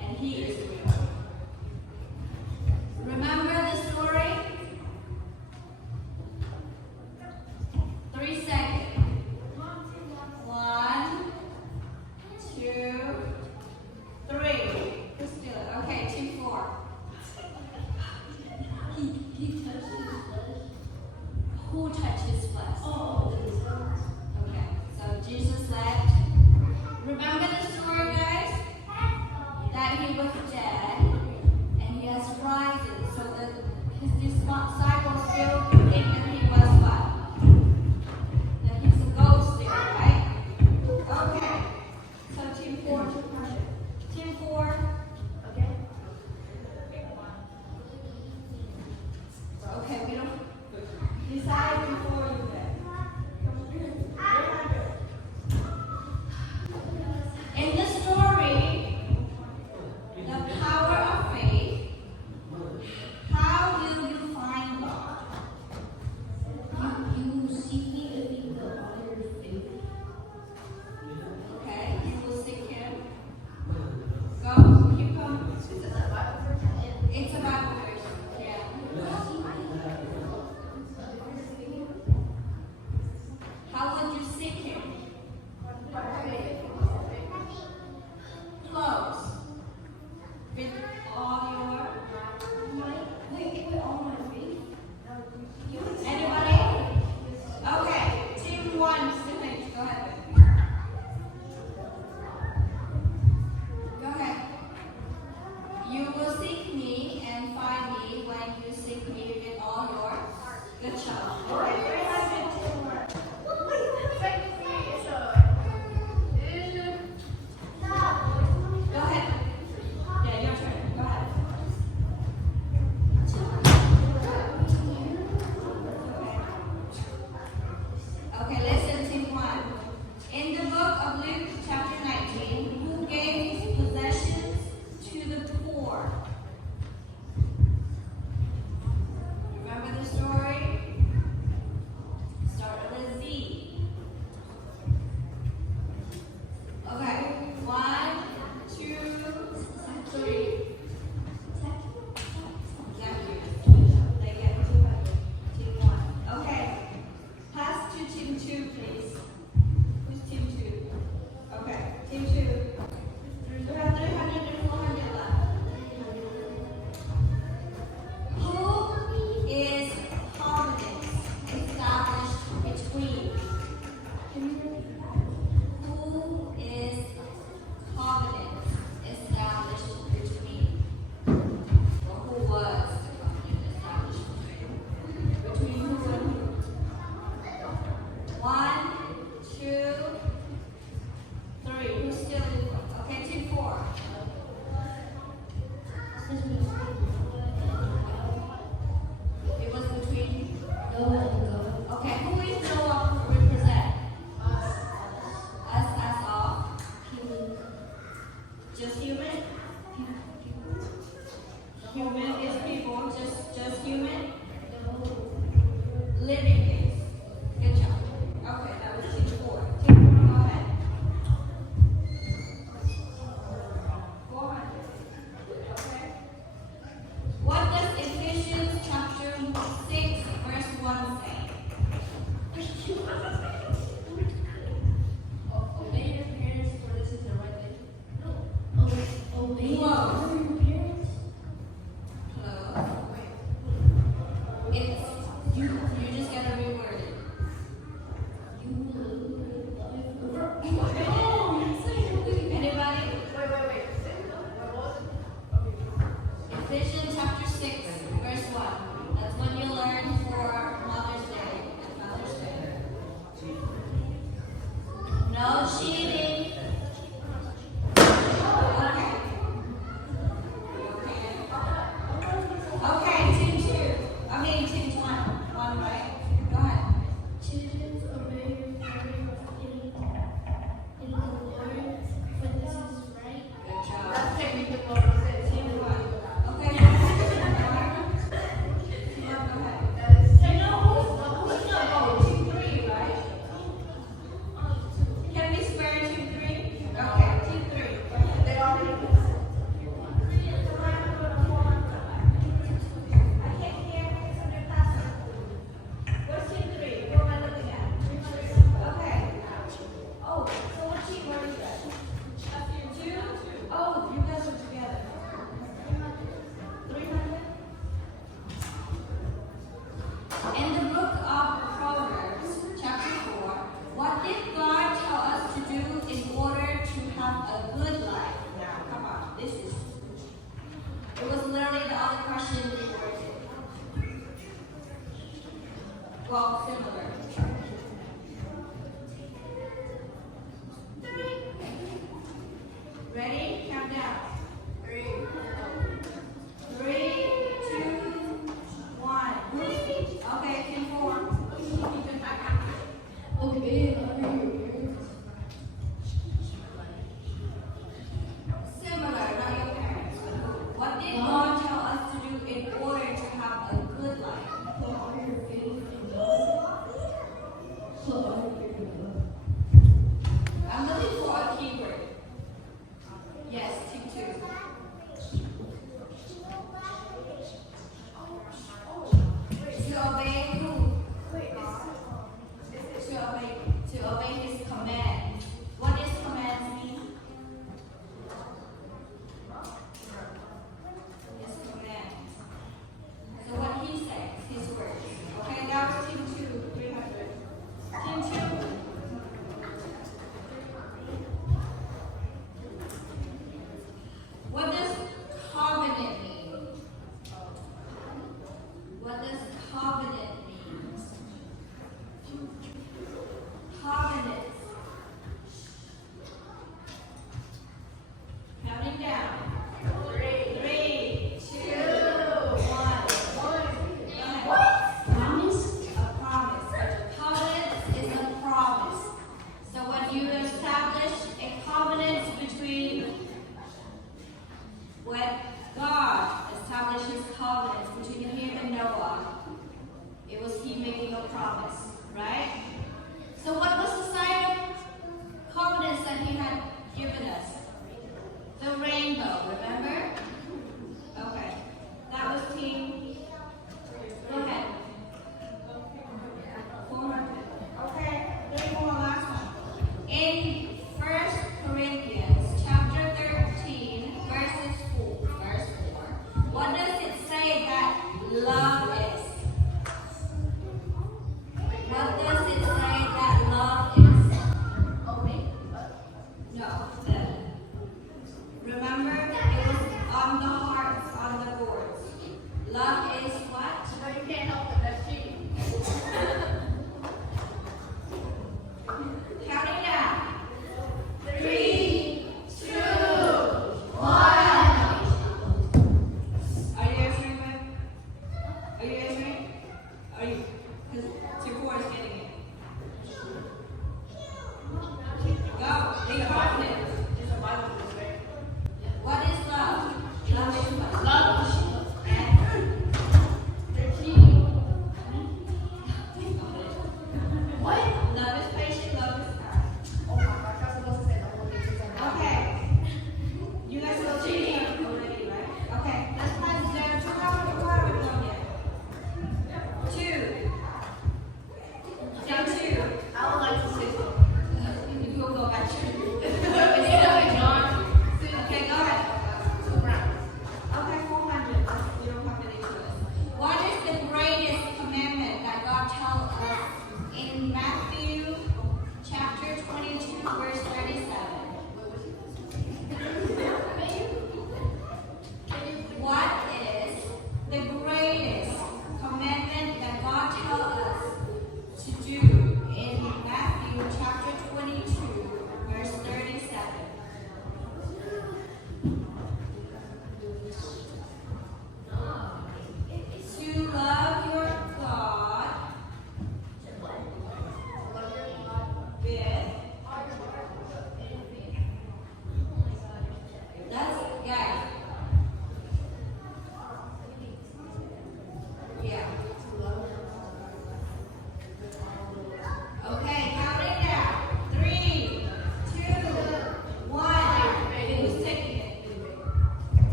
And he is real. Remember the story? 3 seconds. 1, 2, 3. Who's still it? Okay, 2, 4. He touched his flesh. Who touched his flesh? Oh, okay. So Jesus left. Remember the story, guys? That he was dead and he has risen. So that his disciples still think that he was what? That he's a ghost there, right? Okay. So team 4. Team 4. Okay. Okay, we don't decide before you then. In the story, the power of faith, how will you find God? You seek me if you will honor your faith. Okay, you will seek him. Go, keep going. It's a Bible verse. Yeah. How would you seek him? Close. With all your with all my faith. Anybody? Okay. Team 1, Stephen, go ahead. Go ahead. You will seek me and find me when you seek me with all your good job. Go ahead. Yeah, your turn. Go ahead. Okay, listen, team 1. In the book of Luke, chapter 19, who gave his possessions to the poor? Remember the story? Start with a Z. Okay, 1, 2, 3. They get 200. Team 1. Okay. Pass to team 2, please. Who's team 2? Okay, team 2. We have 300 and 400 left. Who is covenant established between? Who is covenant established between? Or who was the covenant established between? Between who and who? 1, 2, 3. Who's still in? Okay, team 4. It was between Noah and God. Okay, who is Noah represent? Us as all? Human. Just human? Human is people, just human? Living things. Good job. Okay, that was team 4. Team 4, go ahead. 400. Okay. What does Ephesians chapter 6, verse 1 say? Obey your parents, for this is the right thing. Obey your parents? Close. It's you just gotta reword it. Anybody? Ephesians chapter 6, verse 1. That's what you learn for Mother's Day and Father's Day. No cheating. Okay. Okay, team 2. I mean, team 1. 1, right? Go In the book of Proverbs, chapter 4, what did God tell us to do in order to have a good life? Now, come on, it was literally the other question we were doing. Well, similar. Ready? Count down. 3, 2, 1. Okay, Kim 4. Similar, not your parents. What did God tell us to do in order to have a good life? I'm looking for a keyword. Yes, team 2. To obey who? To obey his commands. What does commands mean? His commands. So what he says, his words. Okay, that was team 2, 300. Team 2. What does covenant mean? What does covenant mean? Covenant. Counting down. 3, 2, 1. What? Promise? A promise. A covenant is a promise. So when you establish a covenant between when God establishes covenants between him and Noah, it was he making a promise, right? So what was the sign of covenants that he had given us? The rainbow, remember? Okay. That was team. Go ahead. 400. Okay, 3 more, last one. In 1 Corinthians chapter 13, verse 4, what does it say that love is? What does it say that love is? No. Remember, it was on the hearts, on the boards. Love is what? So you can't help it, that's cheating. Counting down. 3, 2, 1. Are you answering, babe? Are you answering? Are you? Because your board is getting it. Go. Be confident. What is love? Love is what? Love is and what? Love is patient, love is kind. Oh my gosh, I'm supposed to say no. Okay. You guys are cheating already, right? Okay, let's pass it down. 2 hours, 2 hours, 2.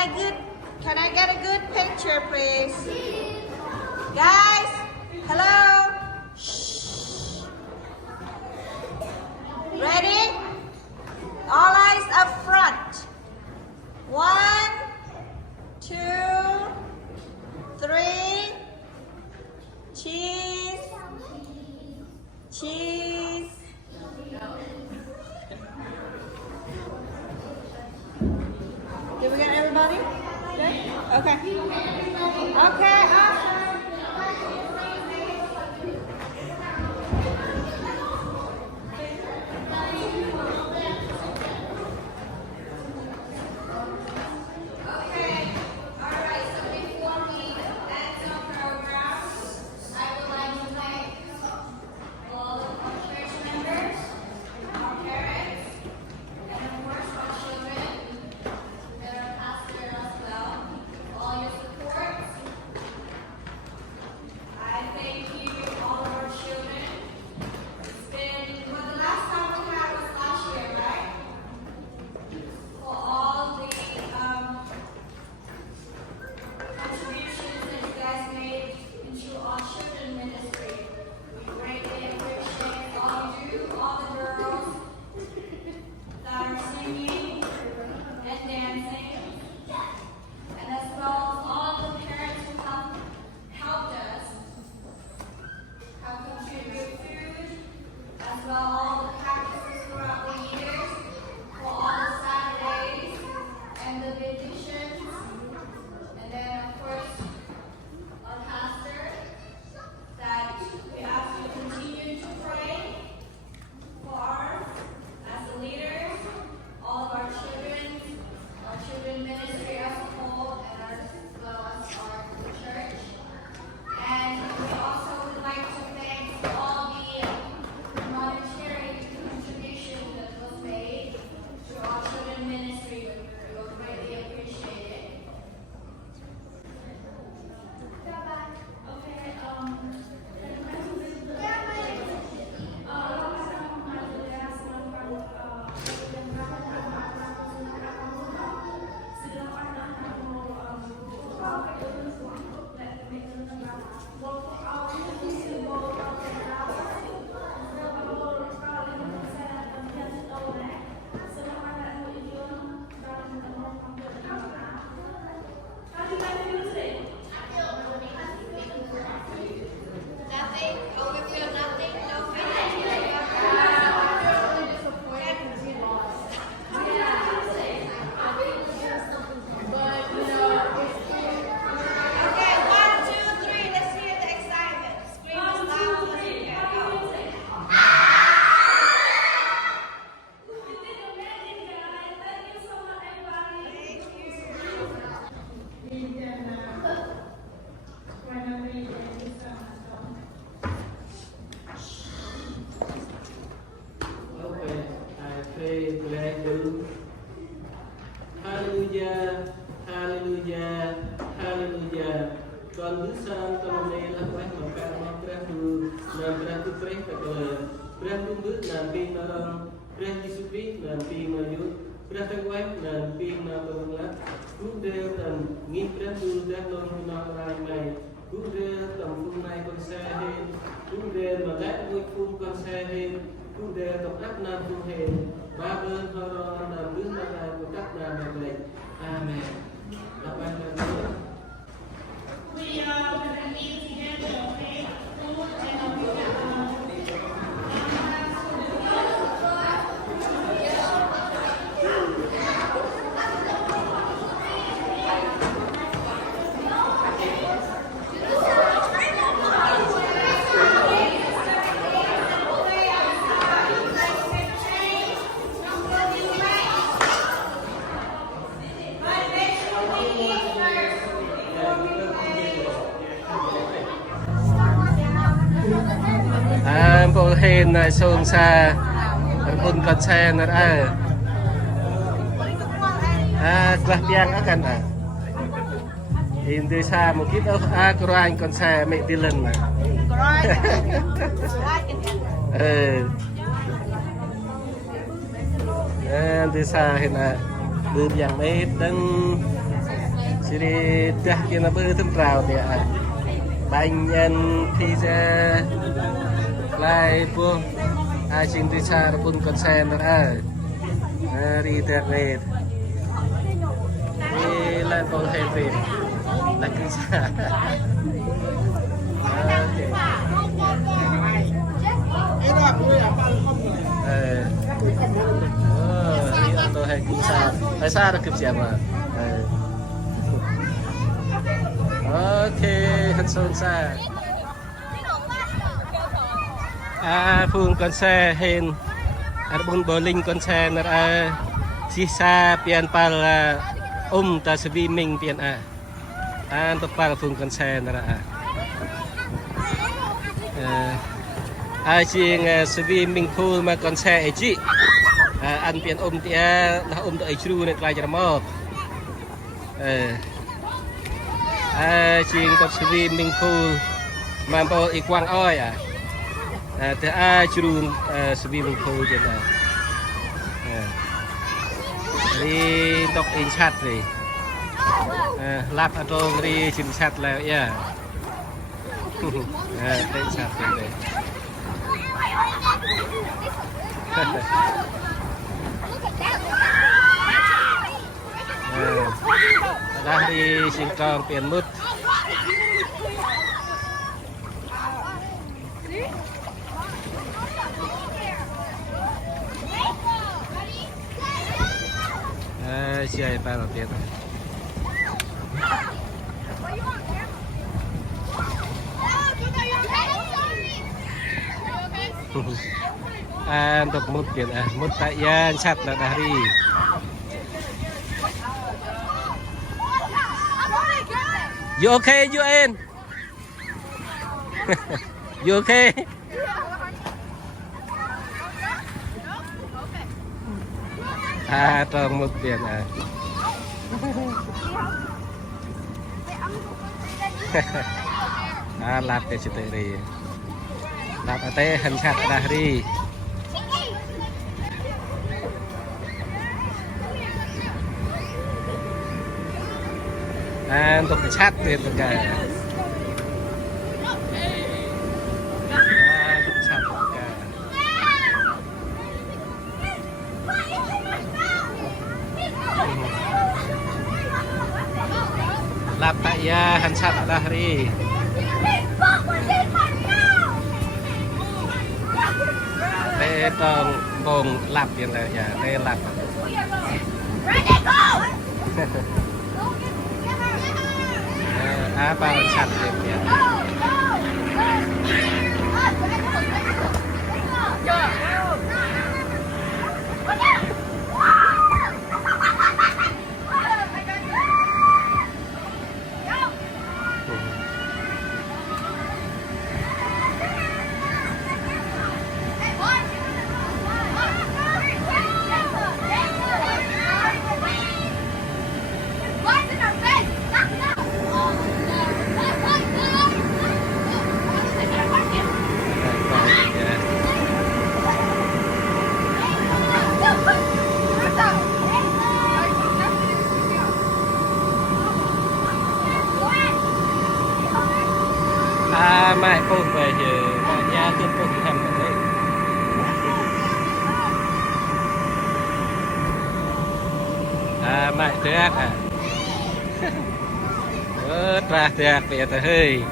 Can I get a good picture, please? Guys, hello. Shh. Ready? All eyes up front. 1, 2, 3. Cheese. Cheese. Did we get everybody? Good? Okay. Okay, awesome. Okay, all right, so before we end our program, I would like to thank all of our church members, our parents, and of course our children, and our pastor as well, for all your support. I thank you, all of our children. It's been, well, the last time we had was last year, right? For all the contributions that you guys made into our children ministry. We greatly appreciate all you do, all the girls that are singing and dancing, and as well as all the parents who have helped us, have contributed food, as well as all the practices throughout the years, for all the Saturdays and the vacations. And then, of course, our pastor, that we ask you to continue to pray for us as the leaders, all of our children ministry as a whole, and as well as our church. And we also would like to thank all the monetary contribution that was made to our children ministry. We will greatly appreciate it. Nothing, overflow, nothing, no Okay, 1, 2, 3, let's hear the excitement. Scream as loud as you can. Go. You did amazing, guys. Thank you so much, everybody. Thank you. Okay, I pray glad do. Hallelujah, hallelujah, hallelujah. Con Đức Son tâm này là quay một cái mong Brah tu nam Brah tu pray tại bờ Brah tu bước nam pin na rong Brah Giêsu Christ nam pin na yut Brah tu quay nam pin na bờ lát cú đeo tầm Ngih Brah tu Daknong na rai mai cú đeo tầm Phung này con xe hen cú đeo mà lát vui Phung con xe hen cú đeo tầm áp nam Phung hen ba bên ho nam bước na rai của các nam bạc lệnh. Amen. Apa yang kita We are going to eat together, okay? Food and Paul Hen sông xa pun konsen kelas tiang akan Indonesia mungkin kurang konsen mek Dylan Indonesia hena bơm yang mấy tấn chỉ đi ta kia nó bơi thâm trào thì bánh nhân pizza lại buông ai chính đi xa pun con sen đó đi tuyệt về đi lại bầu hề về là cứ xa đi ô tô hay cứ xa hay xa được kịp chèm à ok hân xôn xa Phung con xe hên bun bowling con xe nó chi xa pian pal ta swimming pian untuk pal Phung con xe nó chieng swimming pool mà con xe ấy chị ăn pian tia nó to ấy chru này lại cho nó chieng con swimming pool mà bao ý quang oi thế churun swimming pool vậy là đi đọc in chat rồi lap ở trong đi chìm chat là yeah tên chat rồi đã đi xin con tiền mút siya pa lang dito. Untuk mút gitu mút tak yan chat lah dari you okay you in you okay trong một tiền lap cái chuyện này lap ở đây hình chặt ra đi untuk chat itu kan lap tak ya hansat lahri tong bong lap yang ya lap apa hansat ya mai phun về thì nhà tôi phun thầm ở đây mai thế ra thế về tới hơi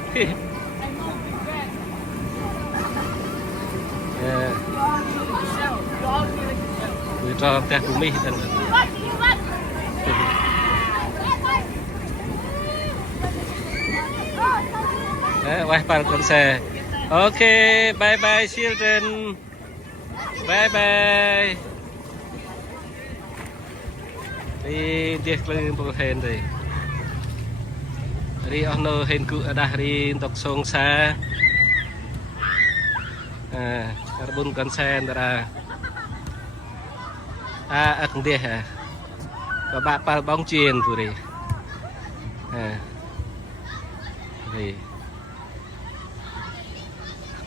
người cho thế của mình thân quay bàn con xe. Ok, bye bye children. Bye bye. Đi điếc lên bộ hên rồi. Đi ono hên cụ ở đây đi đọc sông xa. Carbon con xe ra. Ăn đi hả? Có bạn pa bóng chuyền vừa đi. Thì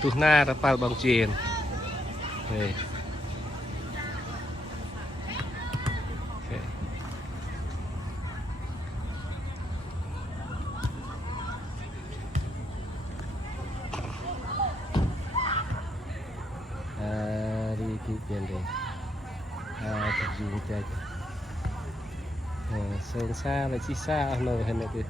tu na rapal bang chien okay. sông xa và chi xa ở nồi hay là gì